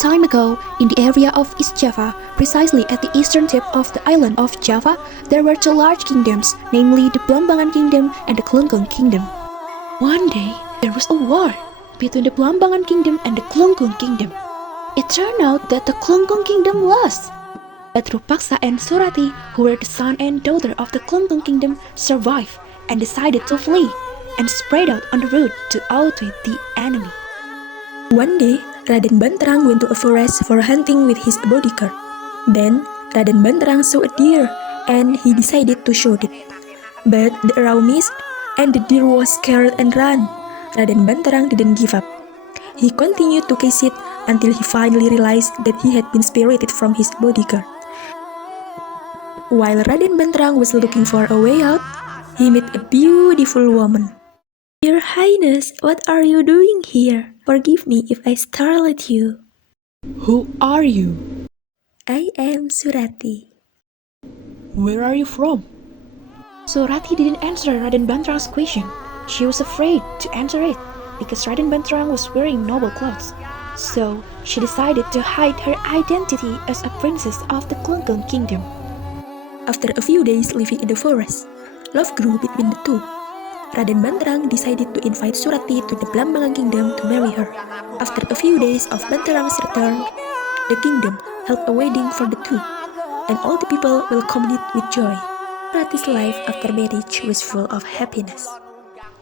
time ago, in the area of East Java, precisely at the eastern tip of the island of Java, there were two large kingdoms, namely the Belambangan Kingdom and the Klungkung Kingdom. One day, there was a war between the Belambangan Kingdom and the Klungkung Kingdom. It turned out that the Klungkung Kingdom lost. But Rupaksa and Surati, who were the son and daughter of the Klungkung Kingdom, survived and decided to flee and spread out on the road to outwit the enemy. One day, Raden Banterang went to a forest for hunting with his bodyguard. Then, Raden Banterang saw a deer and he decided to shoot it. But the arrow missed and the deer was scared and ran. Raden Banterang didn't give up. He continued to chase it until he finally realized that he had been spirited from his bodyguard. While Raden Banterang was looking for a way out, he met a beautiful woman. "Your Highness, what are you doing here? Forgive me if I startled you." Who are you? "I am Surati." Where are you from? Surati didn't answer Raden Banterang's question. She was afraid to answer it because Raden Banterang was wearing noble clothes. So she decided to hide her identity as a princess of the Klungkung Kingdom. After a few days living in the forest, love grew between the two. Raden Banterang decided to invite Surati to the Belambangan Kingdom to marry her. After a few days of Banterang's return, the kingdom held a wedding for the two, and all the people welcomed it with joy. Surati's life after marriage was full of happiness.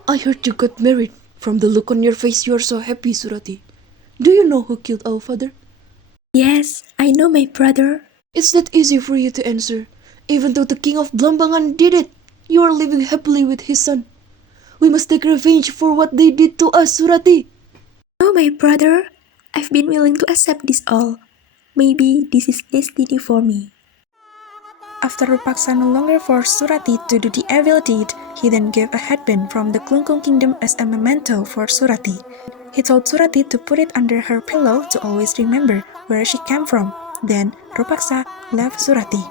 I heard you got married. From the look on your face, you are so happy, Surati. Do you know who killed our father? Yes, I know my brother. It's that easy for you to answer. Even though the king of Belambangan did it, you are living happily with his son. We must take revenge for what they did to us, Surati. No, my brother, I've been willing to accept this all. Maybe this is destiny for me. After Rupaksa no longer forced Surati to do the evil deed, he then gave a headband from the Klungkung Kingdom as a memento for Surati. He told Surati to put it under her pillow to always remember where she came from. Then Rupaksa left Surati.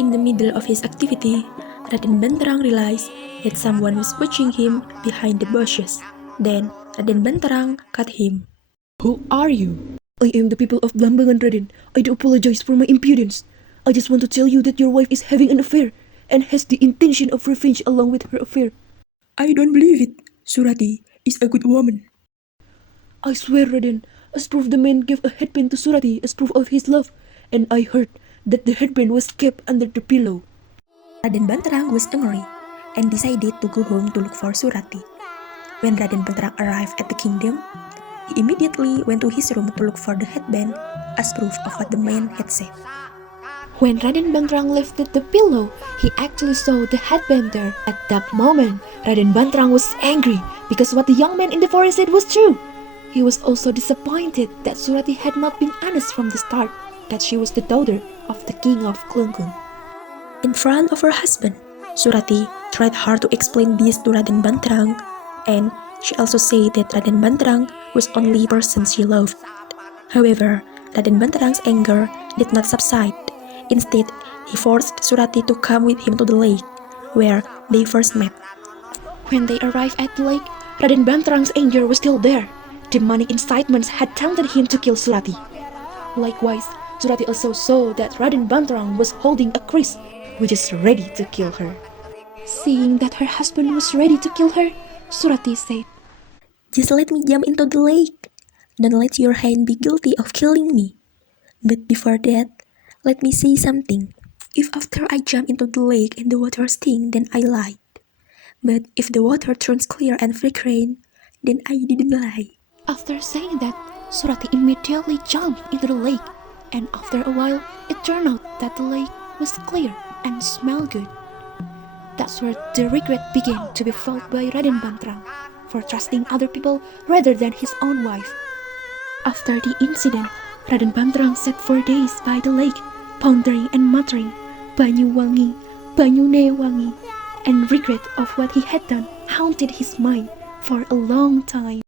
In the middle of his activity, Raden Banterang realized that someone was watching him behind the bushes. Then Raden Banterang cut him. Who are you? I am the people of Belambangan, Raden. I do apologize for my impudence. I just want to tell you that your wife is having an affair and has the intention of revenge along with her affair. I don't believe it. Surati is a good woman. I swear, Raden, as proof the man gave a headband to Surati as proof of his love, and I heard that the headband was kept under the pillow. Raden Banterang was angry and decided to go home to look for Surati. When Raden Banterang arrived at the kingdom, he immediately went to his room to look for the headband as proof of what the man had said. When Raden Banterang lifted the pillow, he actually saw the headband there. At that moment, Raden Banterang was angry because what the young man in the forest said was true. He was also disappointed that Surati had not been honest from the start, that she was the daughter of the king of Klungkung. In front of her husband, Surati tried hard to explain this to Raden Banterang, and she also said that Raden Banterang was the only person she loved. However, Raden Banterang's anger did not subside. Instead, he forced Surati to come with him to the lake, where they first met. When they arrived at the lake, Raden Banterang's anger was still there. Demonic incitements had tempted him to kill Surati. Likewise, Surati also saw that Raden Banterang was holding a kriss, which is ready to kill her. Seeing that her husband was ready to kill her, Surati said, "Just let me jump into the lake. Don't let your hand be guilty of killing me. But before that, let me say something. If after I jump into the lake and the water stinks, then I lied. But if the water turns clear and fragrant, then I didn't lie." After saying that, Surati immediately jumped into the lake, and after a while, it turned out that the lake was clear and smelled good. That's where the regret began to be felt by Raden Banterang for trusting other people rather than his own wife. After the incident, Raden Banterang sat for days by the lake, pondering and muttering, "Banyuwangi, Banyuwangi," and regret of what he had done haunted his mind for a long time.